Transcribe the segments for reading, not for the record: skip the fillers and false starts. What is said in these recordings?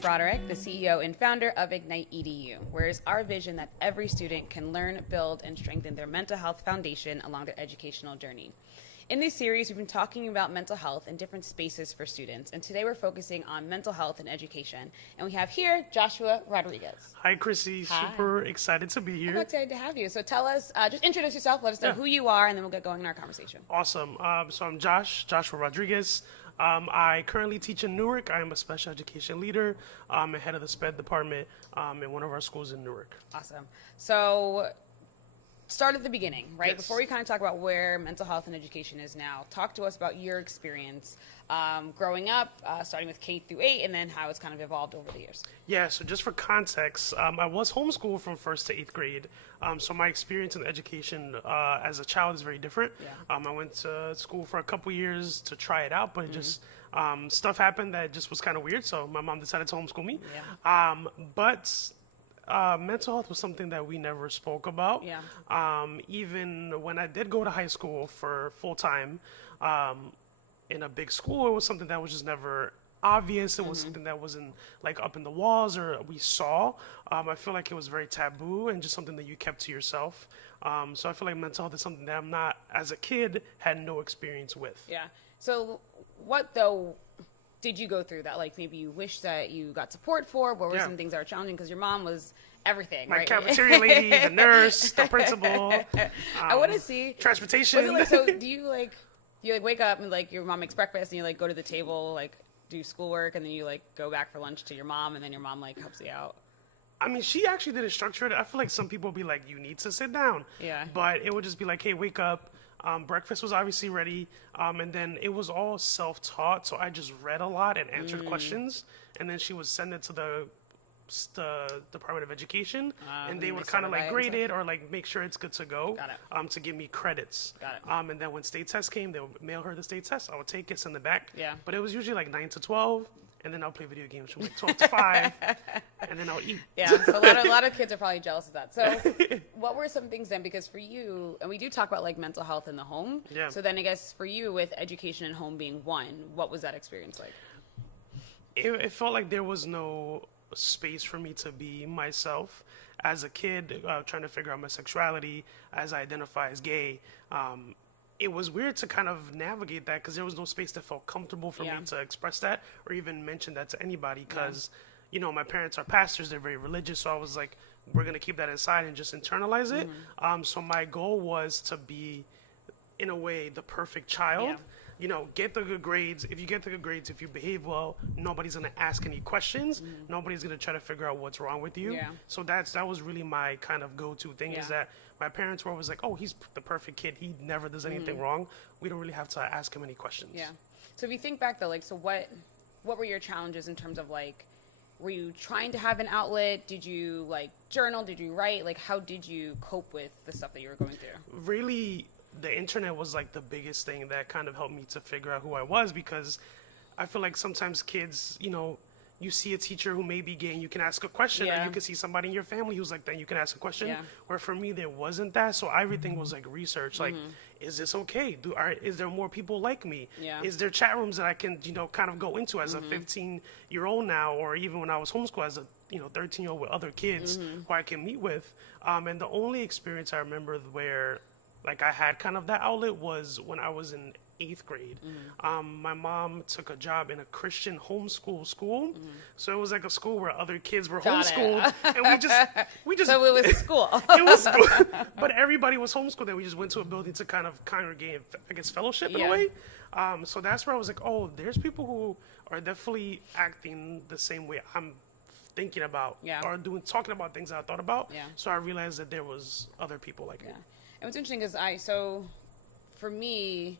Broderick, the CEO and founder of Ignite EDU, where it's our vision that every student can learn, build, and strengthen their mental health foundation along their educational journey. In this series, we've been talking about mental health in different spaces for students, and today we're focusing on mental health and education. And we have here Joshua Rodriguez. Hi, Chrissy. Hi. Super excited to be here. I'm excited to have you. So tell us, just introduce yourself, let us know who you are, and then we'll get going in our conversation. Awesome. So I'm Joshua Rodriguez. I currently teach in Newark. I am a special education leader and head of the SPED department in one of our schools in Newark. Awesome. So start at the beginning, right? Yes. Before we kind of talk about where mental health and education is now, talk to us about your experience growing up, starting with K through 8, and then how it's kind of evolved over the years. Yeah, so just for context, I was homeschooled from 1st to 8th grade. So my experience in education as a child is very different. Yeah. I went to school for a couple years to try it out, but it just stuff happened that just was kind of weird. So my mom decided to homeschool me. Yeah. But mental health was something that we never spoke about. Yeah. Even when I did go to high school for full time, in a big school, it was something that was just never obvious. It was something that wasn't like up in the walls or we saw. I feel like it was very taboo and just something that you kept to yourself. So I feel like mental health is something that I'm not, as a kid, had no experience with. Yeah. So what, though, did you go through that? Like maybe you wish that you got support for? What were some things that were challenging? Because your mom was everything, my right? cafeteria lady, the nurse, the principal. I want to see. Transportation. Was it like, so do you wake up and like your mom makes breakfast and you like go to the table, like do schoolwork, and then you like go back for lunch to your mom, and then your mom like helps you out? I mean, she actually did it structured. I feel like some people would be like, you need to sit down. Yeah. But it would just be like, hey, wake up. Breakfast was obviously ready. And then it was all self-taught. So I just read a lot and answered questions. And then she would send it to the Department of Education, and they would kind of like grade it or like make sure it's good to go. Got it. To give me credits. Got it. And then when state tests came, they would mail her the state test. I would take it, send it back. Yeah. But it was usually like 9 to 12. And then I'll play video games from like 12 to 5, and then I'll eat. Yeah, so a lot of kids are probably jealous of that. So what were some things then, because for you, and we do talk about like mental health in the home, so then I guess for you with education and home being one, what was that experience like? It felt like there was no space for me to be myself. As a kid, trying to figure out my sexuality, as I identify as gay, it was weird to kind of navigate that because there was no space that felt comfortable for me to express that or even mention that to anybody because, you know, my parents are pastors, they're very religious, so I was like, we're going to keep that inside and just internalize it. So my goal was to be, in a way, the perfect child. Yeah. You know, get the good grades. If you get the good grades, if you behave well, nobody's going to ask any questions. Nobody's going to try to figure out what's wrong with you. Yeah. So that was really my kind of go-to thing is that my parents were always like, oh, he's the perfect kid. He never does anything wrong. We don't really have to ask him any questions. Yeah. So if you think back, though, like, so what were your challenges in terms of, like, were you trying to have an outlet? Did you, like, journal? Did you write? Like, how did you cope with the stuff that you were going through? Really, the internet was like the biggest thing that kind of helped me to figure out who I was because I feel like sometimes kids, you know, you see a teacher who may be gay and you can ask a question or you can see somebody in your family who's like that and you can ask a question. Yeah. Where for me, there wasn't that. So everything was like research, like, is this okay? Is there more people like me? Yeah. Is there chat rooms that I can, you know, kind of go into as a 15-year-old now, or even when I was homeschooled as a, you know, 13-year-old with other kids who I can meet with. And the only experience I remember where like I had kind of that outlet was when I was in 8th grade. My mom took a job in a Christian homeschool school. So it was like a school where other kids were homeschooled. And we just So it was school. It was school. But everybody was homeschooled and we just went to a building to kind of congregate and, I guess, fellowship in a way. So that's where I was like, oh, there's people who are definitely acting the same way I'm thinking about or talking about things that I thought about. So I realized that there was other people like me. And what's interesting is for me,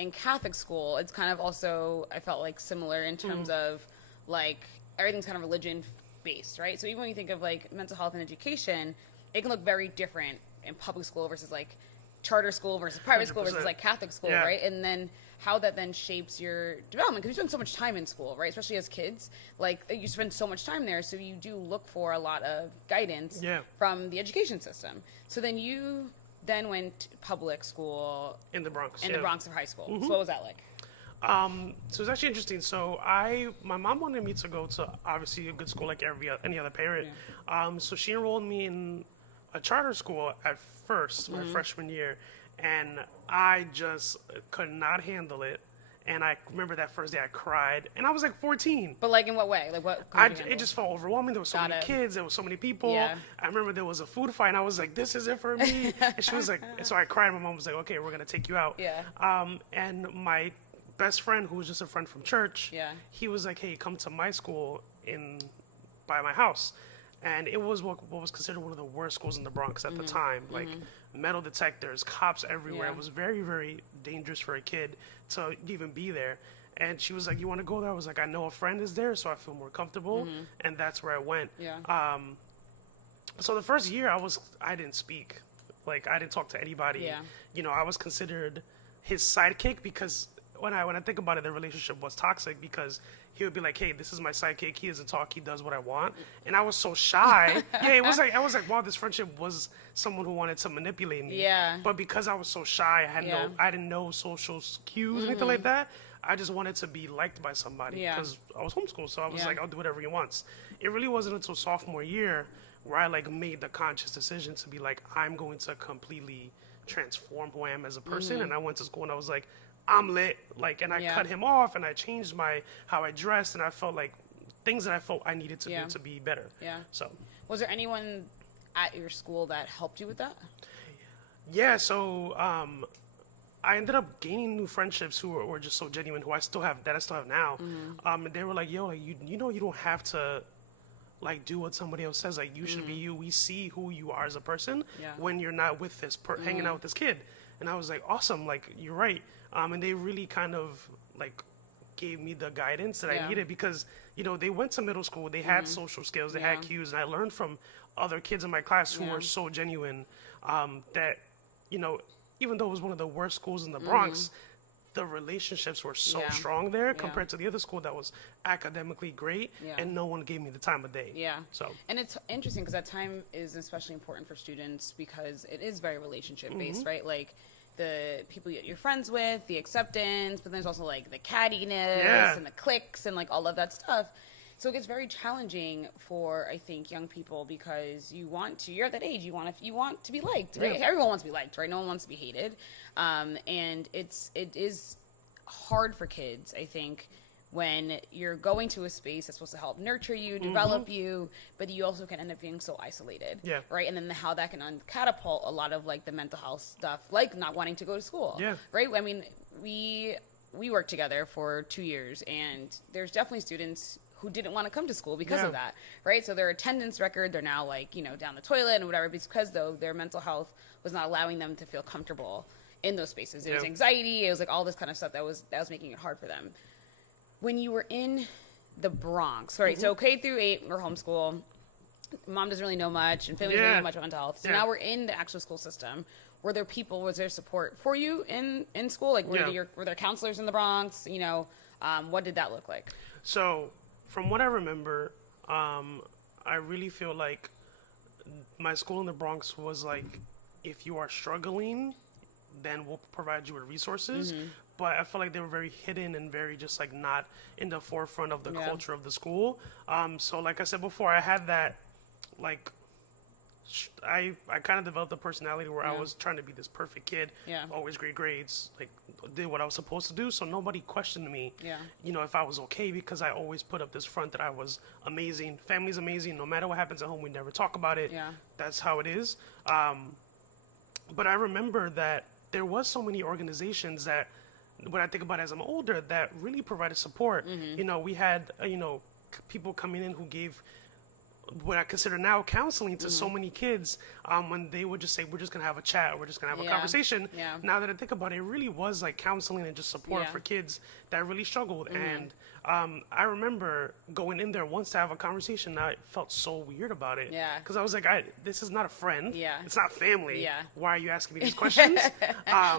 in Catholic school, it's kind of also, I felt like similar in terms of like everything's kind of religion based, right? So even when you think of like mental health and education, it can look very different in public school versus like charter school versus private 100%. School versus like Catholic school, right? And then how that then shapes your development, because you spend so much time in school, right? Especially as kids, like you spend so much time there, so you do look for a lot of guidance from the education system. So then you went to public school in the Bronx, the Bronx of high school. So what was that like? So it's actually interesting. So my mom wanted me to go to obviously a good school like any other parent. So she enrolled me in a charter school at first, my freshman year, and I just could not handle it. And I remember that first day I cried, and I was like 14. But like in what way? Like what? It just felt overwhelming. There were so many kids. There were so many people. Yeah. I remember there was a food fight, and I was like, "This isn't for me." And she was like, so I cried. My mom was like, "Okay, we're gonna take you out." Yeah. And my best friend, who was just a friend from church, Yeah. he was like, "Hey, come to my school by my house." And it was what was considered one of the worst schools in the Bronx at the time. Like metal detectors, cops everywhere. Yeah. It was very, very dangerous for a kid to even be there. And she was like, "You want to go there?" I was like, "I know a friend is there, so I feel more comfortable." And that's where I went. Yeah. So the first year I didn't speak. Like I didn't talk to anybody. Yeah. You know, I was considered his sidekick because when I think about it, the relationship was toxic because he would be like, "Hey, this is my sidekick. He doesn't talk. He does what I want." And I was so shy. I was like, wow, this friendship was someone who wanted to manipulate me. Yeah. But because I was so shy, I didn't know social cues, anything like that. I just wanted to be liked by somebody because I was homeschooled. So I was like, I'll do whatever he wants. It really wasn't until sophomore year where I like made the conscious decision to be like, I'm going to completely transform who I am as a person. And I went to school and I was like, I'm lit, like, and I cut him off, and I changed how I dressed, and I felt like things that I felt I needed to do to be better. Yeah. So, was there anyone at your school that helped you with that? Yeah. So, I ended up gaining new friendships who were just so genuine, who I still have now. And they were like, "Yo, like you know, you don't have to." Like do what somebody else says. Like you should be you. We see who you are as a person when you're not with this hanging out with this kid. And I was like, awesome. Like you're right. And they really kind of like gave me the guidance that I needed because you know they went to middle school. They had social skills. They had cues, and I learned from other kids in my class who were so genuine that you know even though it was one of the worst schools in the Bronx. The relationships were so strong there compared to the other school that was academically great and no one gave me the time of day. Yeah. So. And it's interesting because that time is especially important for students because it is very relationship based, right? Like the people you're friends with, the acceptance, but there's also like the cattiness and the cliques and like all of that stuff. So it gets very challenging for, I think, young people because you're at that age, you want to be liked, right? Yeah. Everyone wants to be liked, right? No one wants to be hated. And it is hard for kids, I think, when you're going to a space that's supposed to help nurture you, develop you, but you also can end up being so isolated, right? And then how that can catapult a lot of like the mental health stuff, like not wanting to go to school, right? I mean, we worked together for 2 years, and there's definitely students who didn't want to come to school because of that, right? So their attendance record, they're now like, you know, down the toilet and whatever, because though their mental health was not allowing them to feel comfortable in those spaces. It was anxiety, it was like all this kind of stuff that was making it hard for them. When you were in the Bronx, right? So K through 8 we're homeschool. Mom doesn't really know much, and family doesn't know much about mental health. So now we're in the actual school system. Was there support for you in school? Like were there counselors in the Bronx? You know, what did that look like? So from what I remember, I really feel like my school in the Bronx was like, if you are struggling, then we'll provide you with resources. But I feel like they were very hidden and very just like not in the forefront of the culture of the school. So like I said before, I had that like I kind of developed a personality where I was trying to be this perfect kid, always great grades, like did what I was supposed to do. So nobody questioned me, you know, if I was okay, because I always put up this front that I was amazing. Family's amazing. No matter what happens at home, we never talk about it. That's how it is. But I remember that there was so many organizations that, when I think about it as I'm older, that really provided support. You know, we had, you know, people coming in who gave what I consider now counseling to so many kids, when they would just say, we're just going to have a chat, or we're just going to have a conversation. Now that I think about it, it really was like counseling and just support for kids that really struggled. And I remember going in there once to have a conversation, and I felt so weird about it. Yeah. Because I was like, this is not a friend. Yeah. It's not family. Yeah. Why are you asking me these questions?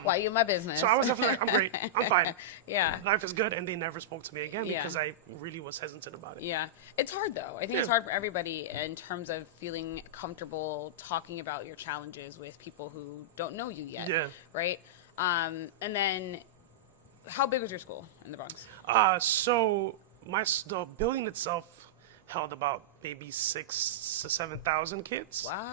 Why you in my business? So I was definitely like, I'm great. I'm fine. Yeah. Life is good. And they never spoke to me again Yeah. because I really was hesitant about it. Yeah. It's hard, though. I think it's hard for everybody in terms of feeling comfortable talking about your challenges with people who don't know you yet. Yeah. Right? And then, how big was your school in the Bronx? So the building itself held about maybe 6,000 to 7,000 kids. Wow.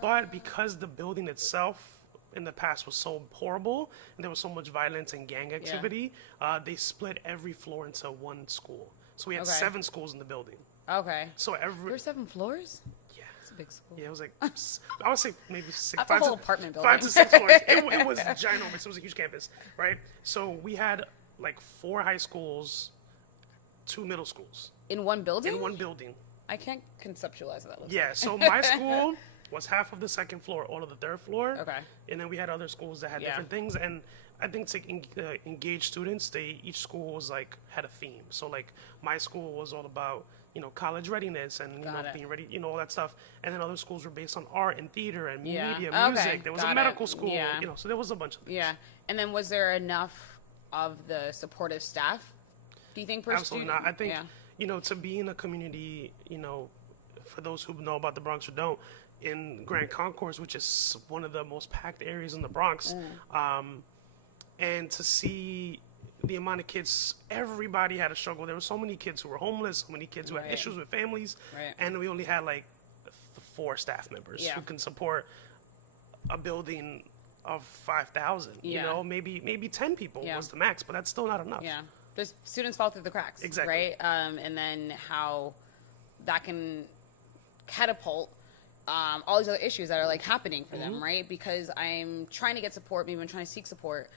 But because the building itself in the past was so horrible and there was so much violence and gang activity, they split every floor into one school. So we had 7 schools in the building. Okay. So There's 7 floors? Yeah. It's a big school. Yeah, it was like, I would say maybe 6, That's a whole apartment building. 5 to 6 floors. It was ginormous. It was a huge campus, right? So we had like 4 high schools, 2 middle schools. In one building? In one building. I can't conceptualize what that looks Yeah, so my school was half of the second floor, all of the third floor. Okay. And then we had other schools that had different things. And I think to engage students, each school was like, had a theme. So like my school was all about, college readiness and, being ready, all that stuff. And then other schools were based on art and theater and media, music. There was a medical school, so there was a bunch of things. Yeah. And then was there enough of the supportive staff, do you think, per Absolutely student? not. I think, to be in a community, for those who know about the Bronx or don't, in Grand Concourse, which is one of the most packed areas in the Bronx, and to see the amount of kids, everybody had a struggle. There were so many kids who were homeless, so many kids who had issues with families, and we only had like 4 staff members who can support a building of 5,000. Maybe 10 people was the max, but that's still not enough. Yeah. The students fall through the cracks. Exactly. Right? And then how that can catapult all these other issues that are like happening for them, right? Because I'm trying to get support, maybe I'm trying to seek support,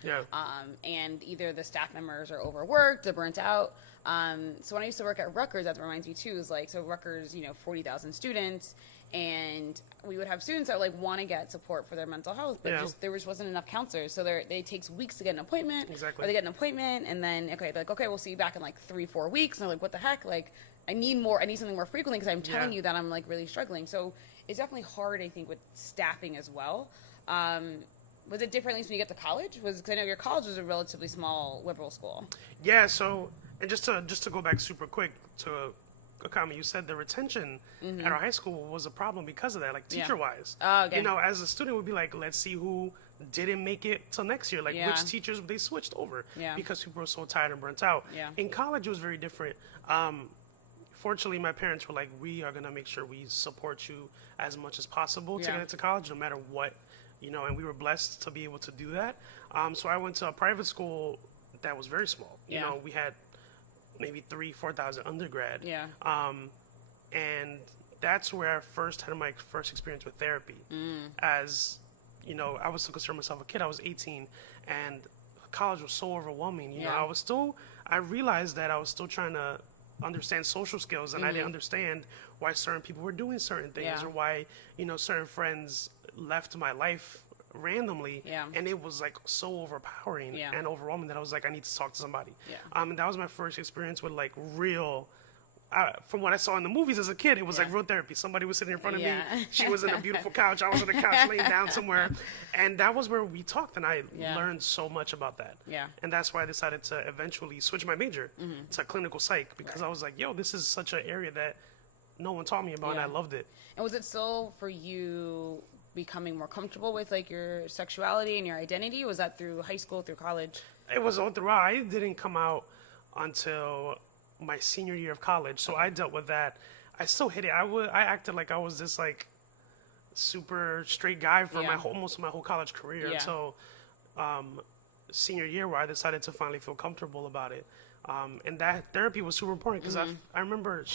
and either the staff members are overworked, they're burnt out. So when I used to work at Rutgers, that reminds me too, is like, so Rutgers, 40,000 students, and we would have students that like want to get support for their mental health, but there wasn't enough counselors. So it takes weeks to get an appointment. Exactly. Or they get an appointment, and then they're like, okay, we'll see you back in like 3-4 weeks. And they're like, what the heck? Like, I need something more frequently because I'm telling you that I'm like really struggling. So it's definitely hard, I think, with staffing as well. Was it different at least when you get to college? Because I know your college was a relatively small liberal school. Yeah. So, and just to go back super quick to a comment you said, the retention at our high school was a problem because of that, like teacher-wise. Oh, okay. As a student, we'd be like, let's see who didn't make it till next year, like which teachers they switched over because people were so tired and burnt out. In college, it was very different. Fortunately, my parents were like, we are going to make sure we support you as much as possible to get into college, no matter what, and we were blessed to be able to do that. So I went to a private school that was very small. We had maybe 3,000-4,000 undergrad. And that's where I first had my first experience with therapy. As, I was still considering myself a kid. I was 18, and college was so overwhelming. I realized that I was still trying to understand social skills, and I didn't understand why certain people were doing certain things or why, certain friends left my life randomly, and it was like so overpowering and overwhelming that I was like, I need to talk to somebody. And that was my first experience with like real, from what I saw in the movies as a kid, it was like real therapy. Somebody was sitting in front of me. She was in a beautiful couch. I was on the couch laying down somewhere. And that was where we talked, and I learned so much about that. And that's why I decided to eventually switch my major to clinical psych, because I was like, yo, this is such an area that no one taught me about, and I loved it. And was it still for you becoming more comfortable with like your sexuality and your identity? Was that through high school, through college? It was all throughout. I didn't come out until my senior year of college, so I dealt with that. I still hid it. I acted like I was this like super straight guy for most of my whole college career until senior year, where I decided to finally feel comfortable about it. And that therapy was super important because I remember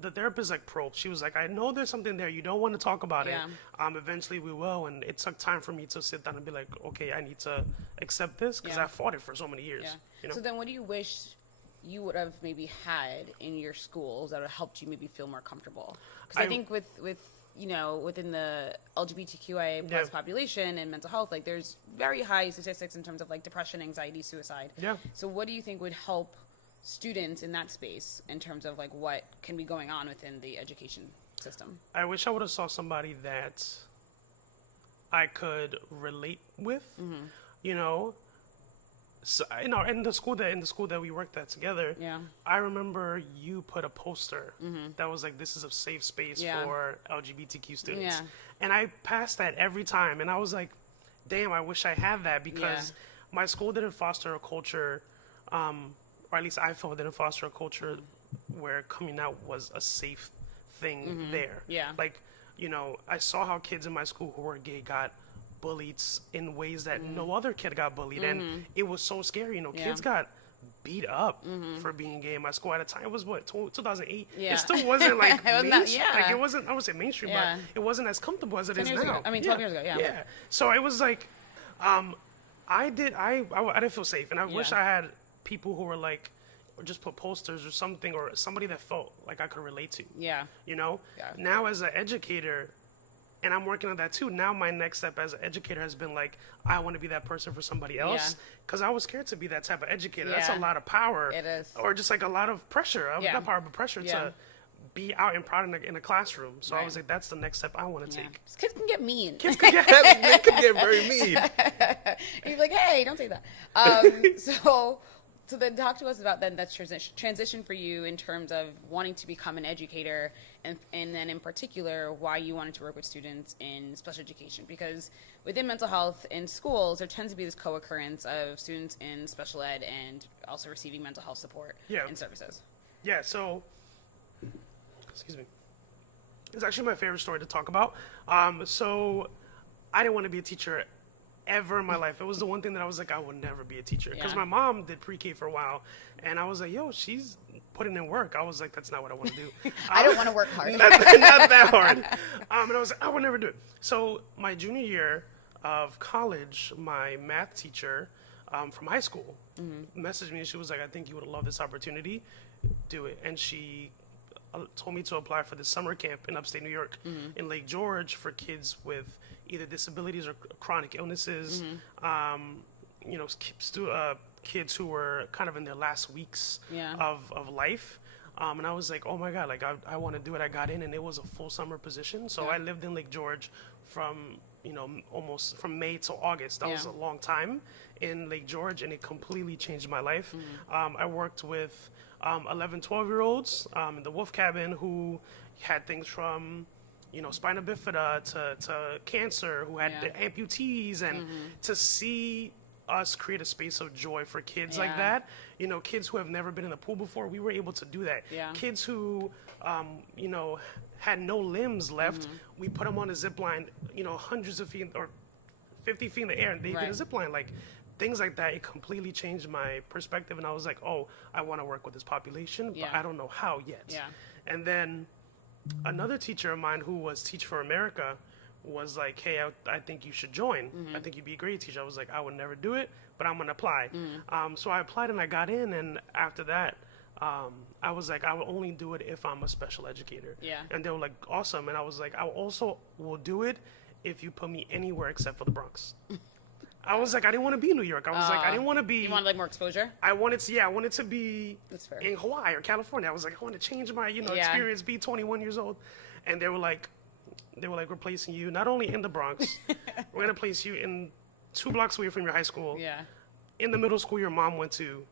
the therapist like probed. She was like, I know there's something there. You don't want to talk about it. Eventually we will. And it took time for me to sit down and be like, okay, I need to accept this because I fought it for so many years. So then what do you wish you would have maybe had in your schools that would have helped you maybe feel more comfortable? Because I think with within the LGBTQIA plus population and mental health, like there's very high statistics in terms of like depression, anxiety, suicide. So what do you think would help students in that space in terms of like what can be going on within the education system? I wish I would have saw somebody that I could relate with, you know. So, you know, in the school that we worked at together, Yeah. I remember you put a poster that was like, "This is a safe space Yeah. for LGBTQ students," Yeah. and I passed that every time, and I was like, "Damn, I wish I had that," because my school didn't foster a culture, or at least I felt didn't foster a culture where coming out was a safe thing there. Yeah. Like, you know, I saw how kids in my school who were gay got bullied in ways that no other kid got bullied, and it was so scary. You know, kids got beat up for being gay in my school at a time. It was what, 2008. Yeah. It still wasn't like mainstream. yeah. Like, it wasn't. I would say mainstream, Yeah. but it wasn't as comfortable as it 10 is years now. ago. I mean, 12 years ago. Yeah. Yeah. So it was like, I didn't feel safe, and I wish Yeah. I had people who were like, or just put posters or something, or somebody that felt like I could relate to. Yeah. You know. Yeah. Now as an educator, and I'm working on that too. Now my next step as an educator has been like, I want to be that person for somebody else, because I was scared to be that type of educator. That's a Yeah. lot of power. It is. Or just like a lot of pressure. Yeah. Not power, but pressure Yeah. to be out and proud in a classroom. So I Right. was like, that's the next step I want to Yeah. take. Kids can get mean. Kids could get They could get very mean. And you're like, hey, don't say that. So then talk to us about then that transition for you in terms of wanting to become an educator, and then in particular why you wanted to work with students in special education, because within mental health in schools there tends to be this co-occurrence of students in special ed and also receiving mental health support and services. Yeah, so, excuse me. It's actually my favorite story to talk about. So I didn't want to be a teacher ever in my life. It was the one thing that I was like, I would never be a teacher. Because my mom did pre-K for a while, and I was like, yo, she's putting in work. I was like, that's not what I want to do. I don't want to work hard. Not that hard. And I was like, I would never do it. So my junior year of college, my math teacher from high school messaged me, and she was like, I think you would love this opportunity. Do it. And she told me to apply for this summer camp in upstate New York in Lake George for kids with either disabilities or chronic illnesses, you know, kids who were kind of in their last weeks of life. And I was like, oh my God, like I want to do it. I got in, and it was a full summer position. So I lived in Lake George from, you know, almost from May to August. That was a long time in Lake George, and it completely changed my life. I worked with 11, 12-year-olds in the Wolf Cabin who had things from, you know, spina bifida to cancer, who had the amputees, and to see us create a space of joy for kids like that, you know, kids who have never been in the pool before, we were able to do that. Kids who, you know, had no limbs left, we put them on a zip line, you know, hundreds of feet or 50 feet in the air, and they did a zip line. Like, things like that, it completely changed my perspective, and I was like, oh, I want to work with this population, but I don't know how yet. And then another teacher of mine who was Teach for America was like, hey, I think you should join. I think you'd be a great teacher. I was like, I would never do it, but I'm going to apply. So I applied, and I got in, and after that, I was like, I will only do it if I'm a special educator. And they were like, awesome. And I was like, I also will do it if you put me anywhere except for the Bronx. I was like, I didn't want to be in New York. I was like, I didn't want to be. You wanted like more exposure? I wanted to be That's fair. in Hawaii or California. I was like, I want to change my, you know, experience, be 21 years old. And they were like, we're placing you not only in the Bronx, we're going to place you in 2 blocks away from your high school. In the middle school your mom went to.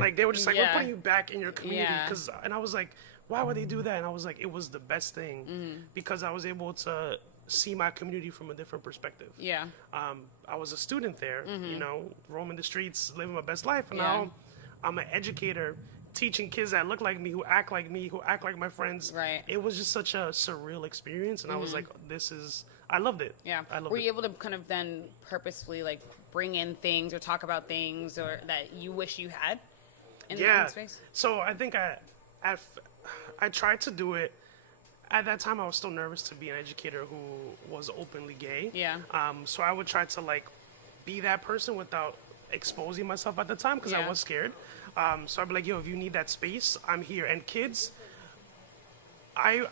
Like, they were just like, we're putting you back in your community. And I was like, why would they do that? And I was like, it was the best thing because I was able to see my community from a different perspective. I was a student there, you know, roaming the streets, living my best life. And now I'm an educator teaching kids that look like me, who act like me, who act like my friends. It was just such a surreal experience. And I was like, I loved it. I loved Were it. you able to kind of then purposefully like bring in things or talk about things or that you wish you had in the space? So I think I tried to do it. At that time, I was still nervous to be an educator who was openly gay. So I would try to like be that person without exposing myself at the time because I was scared. So I'd be like, yo, if you need that space, I'm here. And kids, I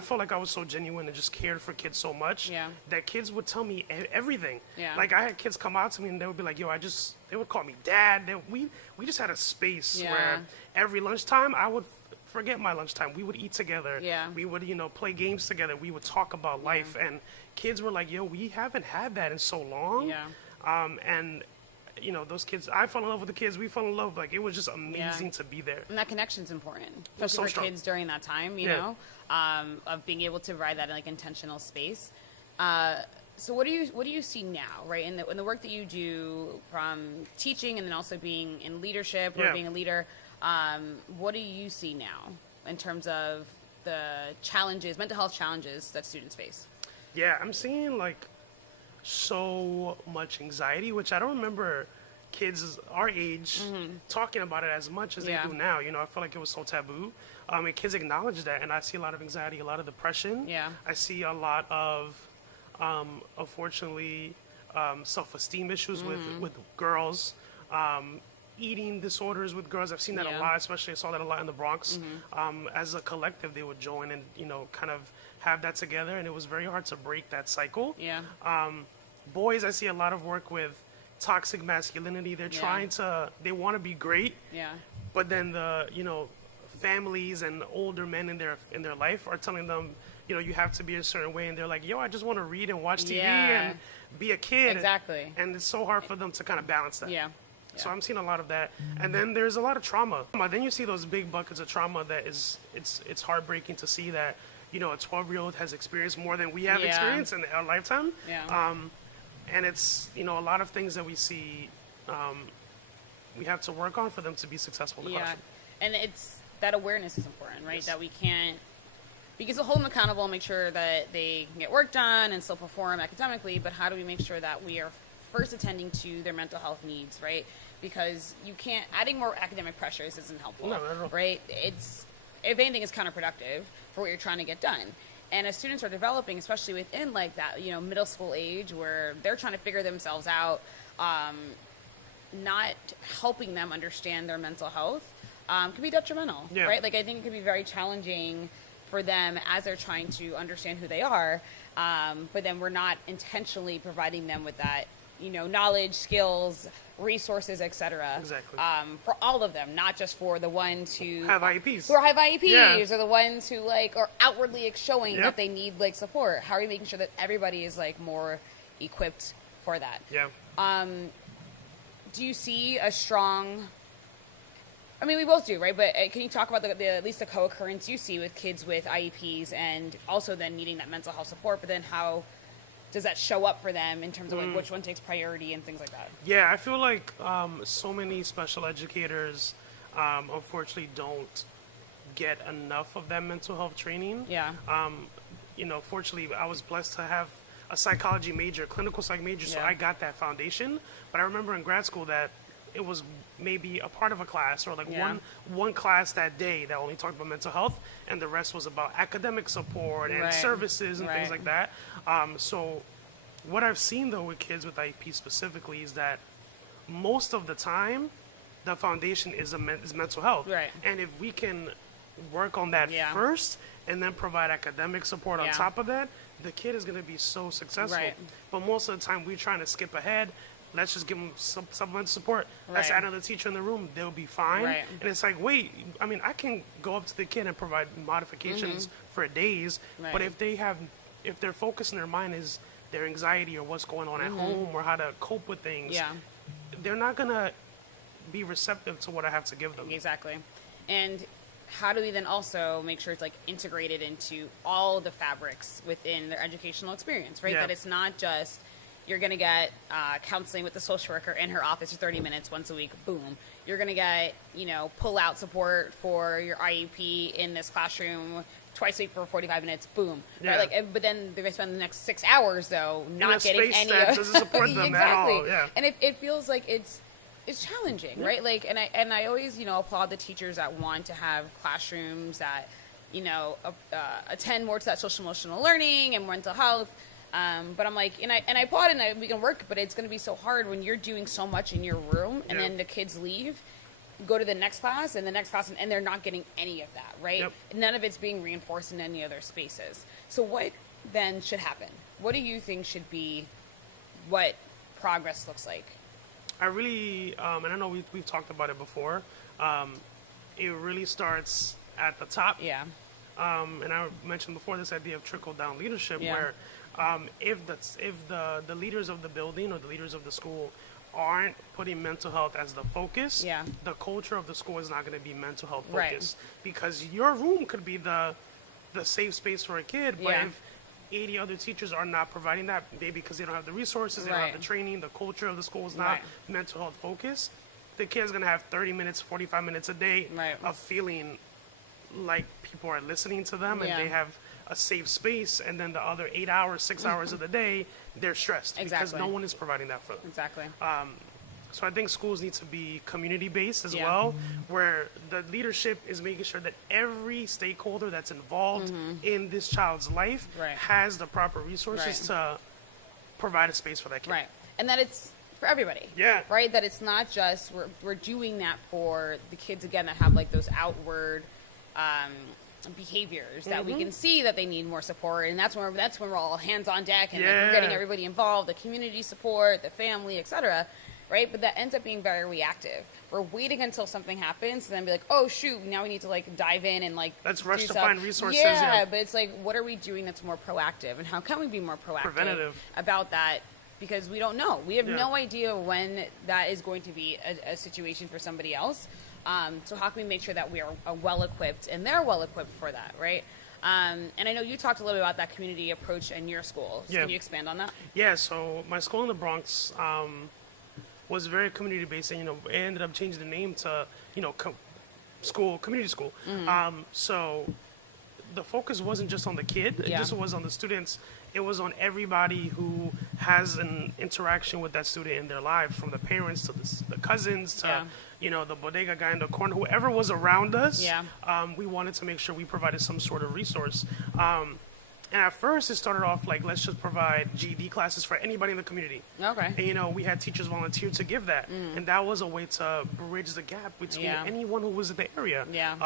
felt like I was so genuine and just cared for kids so much Yeah. that kids would tell me everything. Yeah. Like I had kids come out to me and they would be like, "Yo, they would call me dad." We just had a space Yeah. where every lunchtime I would forget my lunchtime. We would eat together. Yeah. We would, play games together. We would talk about life, and kids were like, "Yo, we haven't had that in so long." Yeah. And those kids, I fell in love with the kids. We fell in love. Like, it was just amazing to be there. And that connection's important, so especially for strong. kids during that time, of being able to provide that like intentional space. So what do you see now, right? In the work that you do from teaching and then also being in leadership or being a leader, what do you see now in terms of the challenges, mental health challenges that students face? Yeah, I'm seeing like so much anxiety, which I don't remember kids our age talking about it as much as they do now. I feel like it was so taboo. And kids acknowledge that, and I see a lot of anxiety, a lot of depression. Yeah. I see a lot of, unfortunately, self-esteem issues with girls. Eating disorders with girls. I've seen that a lot, especially I saw that a lot in the Bronx. As a collective, they would join and, kind of have that together, and it was very hard to break that cycle. Yeah. Boys, I see a lot of work with toxic masculinity. They're they want to be great, Yeah. but then the, families and older men in their life are telling them, you have to be a certain way, and they're like, yo, I just want to read and watch TV and be a kid. Exactly. And it's so hard for them to kind of balance that. Yeah. So I'm seeing a lot of that, and then there's a lot of trauma. Then you see those big buckets of trauma that it's heartbreaking to see that a 12-year-old has experienced more than we have experienced in our lifetime. Yeah. And it's a lot of things that we see we have to work on for them to be successful in the classroom. And it's that awareness is important, right? Yes. That we can't, because to hold them accountable and make sure that they can get work done and still perform academically, but how do we make sure that we are first attending to their mental health needs, right? Because you can't, adding more academic pressures isn't helpful, no, not at all. Right? It's, if anything, is counterproductive for what you're trying to get done. And as students are developing, especially within like that, middle school age where they're trying to figure themselves out, not helping them understand their mental health can be detrimental, right? Like I think it can be very challenging for them as they're trying to understand who they are, but then we're not intentionally providing them with that, knowledge, skills, resources, etc. Exactly. For all of them, not just for the ones who have IEPs. Who have IEPs, or the ones who are outwardly showing that they need support. How are you making sure that everybody is more equipped for that? Yeah. Do you see a strong? I mean, we both do, right? But can you talk about the at least the co-occurrence you see with kids with IEPs and also then needing that mental health support? But then how does that show up for them in terms of which one takes priority and things like that? Yeah, I feel like so many special educators unfortunately don't get enough of that mental health training. Yeah. Fortunately, I was blessed to have a psychology major, clinical psych major, so I got that foundation. But I remember in grad school that it was maybe a part of a class or one class that day that only talked about mental health, and the rest was about academic support and services and things like that. So what I've seen though with kids with IEP specifically is that most of the time the foundation is mental health. Right. And if we can work on that first and then provide academic support on top of that, the kid is going to be so successful. Right. But most of the time we're trying to skip ahead. Let's just give them supplemental support. Let's add another teacher in the room. They'll be fine. Right. And it's like, wait, I mean, I can go up to the kid and provide modifications for days. Right. But if their focus in their mind is their anxiety or what's going on at home or how to cope with things, they're not going to be receptive to what I have to give them. Exactly. And how do we then also make sure it's integrated into all the fabrics within their educational experience, right? Yeah. That it's not just you're going to get counseling with the social worker in her office for 30 minutes once a week, boom. You're going to get, pull-out support for your IEP in this classroom twice a week for 45 minutes, boom. Yeah. Right? But then they're going to spend the next 6 hours, though, not getting any of doesn't support them exactly. at all. Yeah. And it feels like it's challenging, right? And I always, applaud the teachers that want to have classrooms that, attend more to that social emotional learning and mental health. But I'm and I applaud it and we can work, but it's going to be so hard when you're doing so much in your room and then the kids leave go to the next class and the next class, and they're not getting any of that, right? Yep. None of it's being reinforced in any other spaces. So what then should happen? What do you think should be what progress looks like? I really, and I know we've talked about it before, it really starts at the top. Yeah. And I mentioned before this idea of trickle-down leadership, Yeah. where if the leaders of the building or the leaders of the school aren't putting mental health as the focus, Yeah. the culture of the school is not going to be mental health Right. focused. Because your room could be the safe space for a kid, but Yeah. if 80 other teachers are not providing that, maybe because they don't have the resources, they don't Right. have the training, the culture of the school is not Right. mental health focused, the kid's going to have 30 minutes, 45 minutes a day Right. of feeling like people are listening to them and Yeah. they have a safe space, and then the other 8 hours, 6 hours of the day, they're stressed because Exactly. no one is providing that for them. Exactly. So I think schools need to be community-based as Yeah. well, where the leadership is making sure that every stakeholder that's involved in this child's life Right. has the proper resources to provide a space for that kid. Right. And that it's for everybody. Yeah. Right? That it's not just, we're doing that for the kids, again, that have like those outward behaviors that we can see that they need more support. And that's when we're all hands on deck and like, we're getting Yeah. everybody involved, the community support, the family, etc. Right? But that ends up being very reactive. We're waiting until something happens and then be like, oh shoot, now we need to like dive in and like Let's rush do to stuff. find resources, Yeah, yeah. but it's like, what are we doing that's more proactive, and how can we be more proactive Preventative. about that? Because we don't know. We have Yeah. no idea when that is going to be a situation for somebody else. So how can we make sure that we are well equipped and they're well equipped for that, right? And I know you talked a little bit about that community approach in your school. So Yeah. Can you expand on that? Yeah, so my school in the Bronx was very community-based, and, it ended up changing the name to, community school. So the focus wasn't just on the kid, it Yeah. just was on the students. It was on everybody who has an interaction with that student in their lives, from the parents to the cousins to, the bodega guy in the corner, whoever was around us. Yeah. We wanted to make sure we provided some sort of resource. And at first, it started off like, let's just provide GED classes for anybody in the community. Okay. And, we had teachers volunteer to give that. And that was a way to bridge the gap between Yeah. anyone who was in the area. Yeah.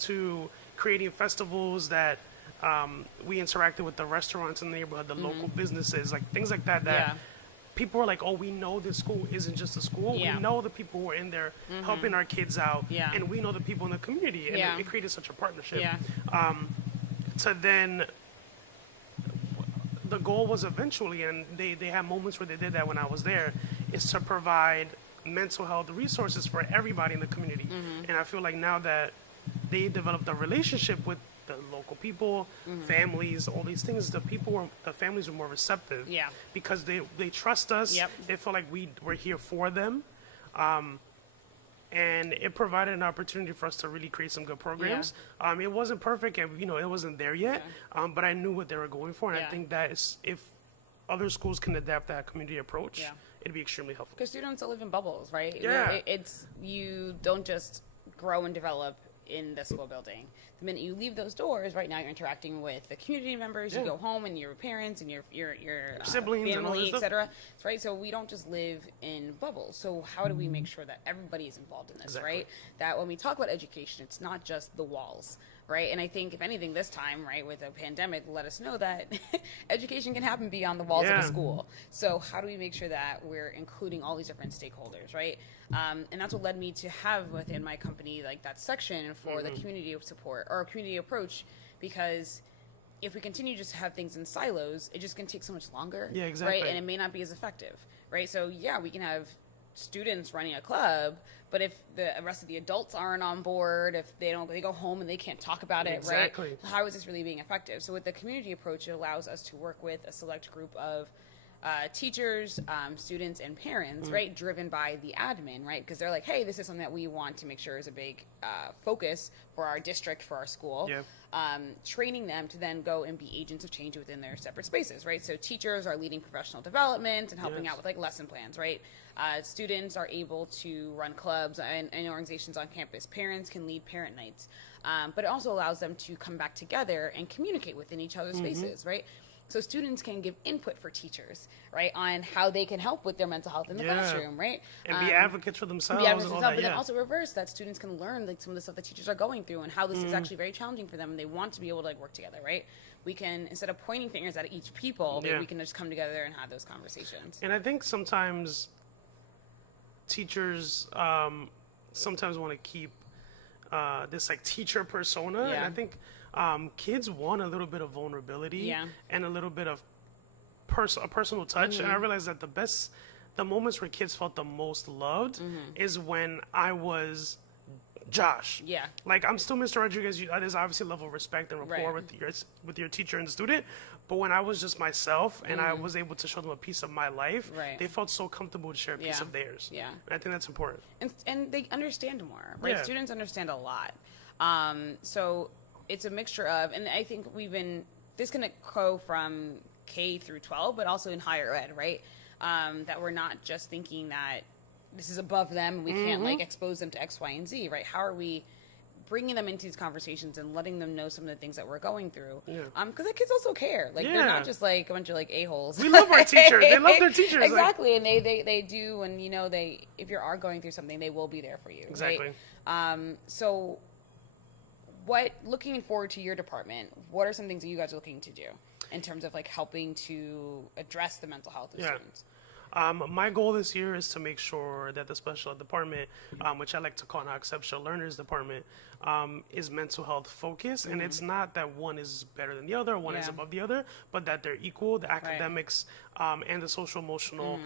To creating festivals that we interacted with the restaurants in the neighborhood, the local businesses, like things like that, Yeah. people were like, oh, we know this school isn't just a school. Yeah. We know the people who are in there helping our kids out. Yeah. And we know the people in the community. And Yeah. it created such a partnership. Yeah. To then, the goal was eventually, and they had moments where they did that when I was there, is to provide mental health resources for everybody in the community. And I feel like now that they developed a relationship with the local people, families, all these things, the families were more receptive. Yeah. Because they trust us. Yep. They feel like we're here for them. And it provided an opportunity for us to really create some good programs. It wasn't perfect, and it wasn't there yet. But I knew what they were going for, and Yeah. I think that if other schools can adapt that community approach, Yeah. it'd be extremely helpful. Because students live in bubbles, right? Yeah. You don't just grow and develop in the school building. The minute you leave those doors, right now you're interacting with the community members. You Yeah. go home and your parents and your Siblings and all family, this stuff. etc. Right? So we don't just live in bubbles. So how do we make sure that everybody is involved in this, Exactly. right? That when we talk about education, it's not just the walls, right? And I think if anything this time, right, with a pandemic, let us know that education can happen beyond the walls of Yeah. a school. So how do we make sure that we're including all these different stakeholders, right? And that's what led me to have within my company like that section for the community of support or community approach, because if we continue just to have things in silos, it just can take so much longer. Yeah, exactly. Right? And it may not be as effective, right? So yeah, we can have students running a club, but if the rest of the adults aren't on board, if they go home and they can't talk about it, Exactly. right? How is this really being effective? So with the community approach, it allows us to work with a select group of teachers, students, and parents, right, driven by the admin, right? Because they're like, hey, this is something that we want to make sure is a big focus for our district, for our school. Yeah. Training them to then go and be agents of change within their separate spaces, right? So teachers are leading professional development and helping Yes. out with like lesson plans, right? Students are able to run clubs and organizations on campus. Parents can lead parent nights. But it also allows them to come back together and communicate within each other's spaces, right? so students can give input for teachers, right, on how they can help with their mental health in the classroom, right? And be advocates for themselves. But then also reverse that students can learn like some of the stuff that teachers are going through and how this is actually very challenging for them, and they want to be able to like work together, right? We can, instead of pointing fingers at each people, maybe we can just come together and have those conversations. And I think sometimes teachers sometimes want to keep this like teacher persona, and I think kids want a little bit of vulnerability and a little bit of a personal touch. And I realized that the moments where kids felt the most loved is when I was Josh. Yeah. Like, I'm still Mr. Rodriguez. There's obviously a level of respect and rapport with your teacher and the student. But when I was just myself and I was able to show them a piece of my life, they felt so comfortable to share a piece of theirs. Yeah. And I think that's important. And they understand more, right? Students understand a lot. So it's a mixture of, and I think this can go from K through 12, but also in higher ed, right? That we're not just thinking that this is above them, we can't like expose them to X, Y, and Z, right? How are we bringing them into these conversations and letting them know some of the things that we're going through? Because the kids also care. Like they're not just like a bunch of like a-holes. We love our teachers. They love their teachers. Exactly, and they do. And you know, if you are going through something, they will be there for you. Exactly. Right? So, looking forward to your department, what are some things that you guys are looking to do in terms of like helping to address the mental health of students? My goal this year is to make sure that the special ed department, which I like to call an exceptional learners department, is mental health focused. And it's not that one is better than the other, one is above the other, but that they're equal. The academics and the social emotional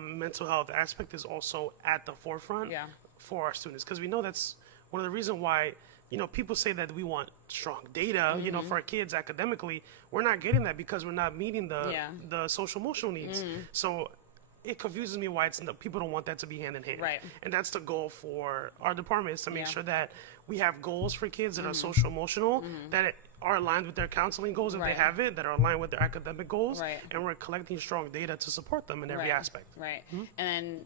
mental health aspect is also at the forefront for our students. Because we know that's one of the reasons why, you know, people say that we want strong data, you know, for our kids academically. We're not getting that because we're not meeting the social emotional needs. So it confuses me why people don't want that to be hand in hand. Right. And that's the goal for our department, is to make sure that we have goals for kids that are social emotional, that are aligned with their counseling goals if they have it, that are aligned with their academic goals, and we're collecting strong data to support them in every aspect. Right. And then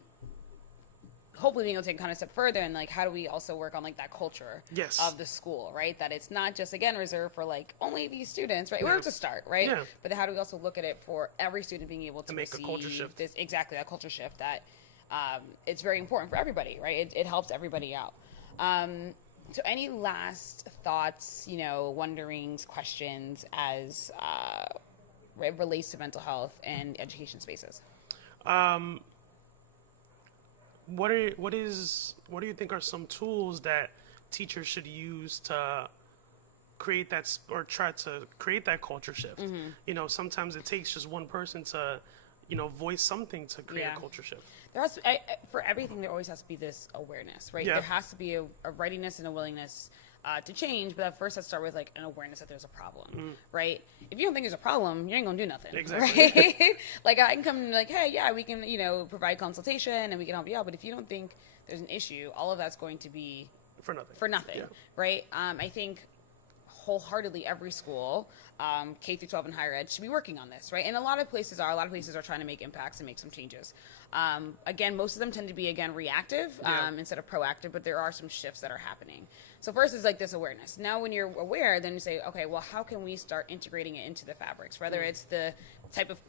hopefully being able to take kind of a step further, and like how do we also work on like that culture of the school, right? That it's not just again reserved for like only these students, right? Where to start, right? But how do we also look at it for every student being able to make a culture shift? That culture shift that it's very important for everybody, right? It helps everybody out. So any last thoughts, you know, wonderings, questions as it relates to mental health and education spaces? What do you think are some tools that teachers should use to create that, or try to create that culture shift? You know, sometimes it takes just one person to, you know, voice something to create a culture shift. There has to, for everything, there always has to be this awareness, right? There has to be a readiness and a willingness to change, but at first let's start with like an awareness that there's a problem, right? If you don't think there's a problem, you ain't gonna do nothing, right? Like I can come and be like, hey, yeah, we can, you know, provide consultation and we can help you out, but if you don't think there's an issue, all of that's going to be for nothing, right? I think wholeheartedly every school, K through 12 and higher ed, should be working on this, right? And a lot of places are trying to make impacts and make some changes. Again, most of them tend to be reactive instead of proactive, but there are some shifts that are happening. So first is like this awareness. Now when you're aware, then you say, okay, well, how can we start integrating it into the fabrics? Whether it's the type of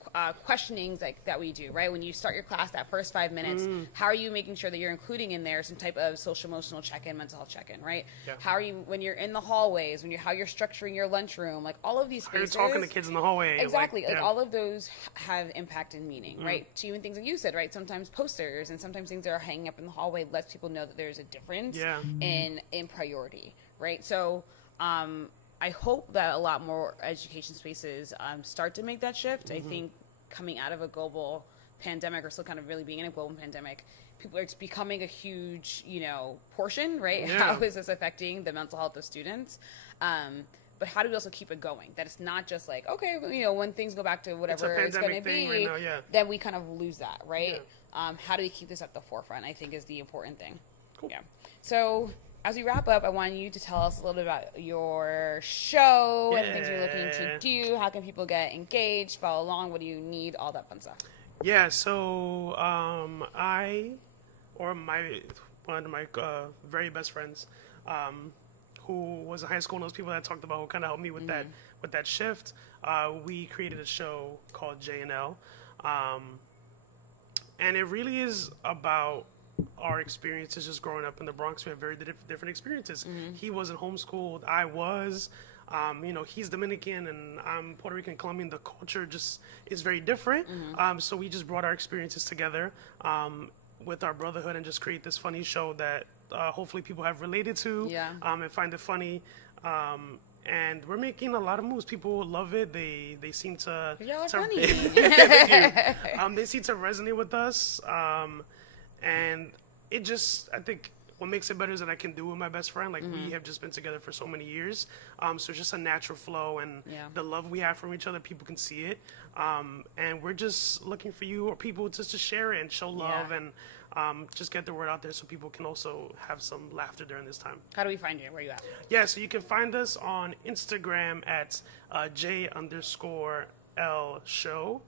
questionings that we do, right? When you start your class, that first 5 minutes, how are you making sure that you're including in there some type of social emotional check-in, mental health check-in, right? How are you, when you're in the hallways, how you're structuring your lunchroom, like all of these spaces. You're talking to kids in the hallway. Exactly. Like all of those have impact and meaning, right? To even things that you said, right? Sometimes posters and sometimes things that are hanging up in the hallway lets people know that there's a difference in priority, right? So I hope that a lot more education spaces start to make that shift. I think coming out of a global pandemic, or still kind of really being in a global pandemic, it's becoming a huge, portion, right? How is this affecting the mental health of students? But how do we also keep it going? That it's not just like, okay, when things go back to whatever it's going to be, right now, then we kind of lose that, right? How do we keep this at the forefront, I think, is the important thing. Cool. Yeah. So as we wrap up, I want you to tell us a little bit about your show and things you're looking to do. How can people get engaged, follow along? What do you need? All that fun stuff. Yeah, so one of my very best friends, who was in high school, and those people that I talked about who kind of helped me with that shift. We created a show called J&L, and it really is about our experiences just growing up in the Bronx. We have very different experiences. He wasn't homeschooled. I was. He's Dominican and I'm Puerto Rican, Colombian. The culture just is very different. So we just brought our experiences together with our brotherhood and just create this funny show that hopefully people have related to and find it funny. And we're making a lot of moves. People love it. They seem to. Y'all are funny. They seem to resonate with us. And it just, I think, what makes it better is that I can do it with my best friend. Like, we have just been together for so many years. So it's just a natural flow, and the love we have from each other, people can see it. And we're just looking for you or people just to share it and show love and just get the word out there so people can also have some laughter during this time. How do we find you? Where are you at? Yeah, so you can find us on Instagram at J_L show.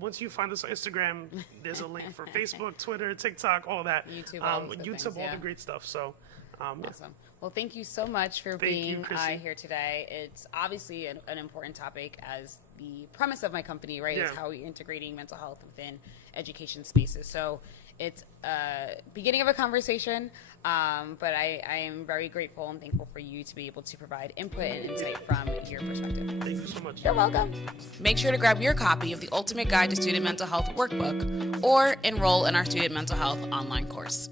Once you find us on Instagram, there's a link for Facebook, Twitter, TikTok, all that. YouTube, all the great stuff. So, awesome. Well, thank you so much for being here today. It's obviously an important topic, as the premise of my company, right, is how we're integrating mental health within education spaces. So it's a beginning of a conversation, but I am very grateful and thankful for you to be able to provide input and insight from your perspective. Thank you so much. You're welcome. Make sure to grab your copy of the Ultimate Guide to Student Mental Health workbook or enroll in our Student Mental Health online course.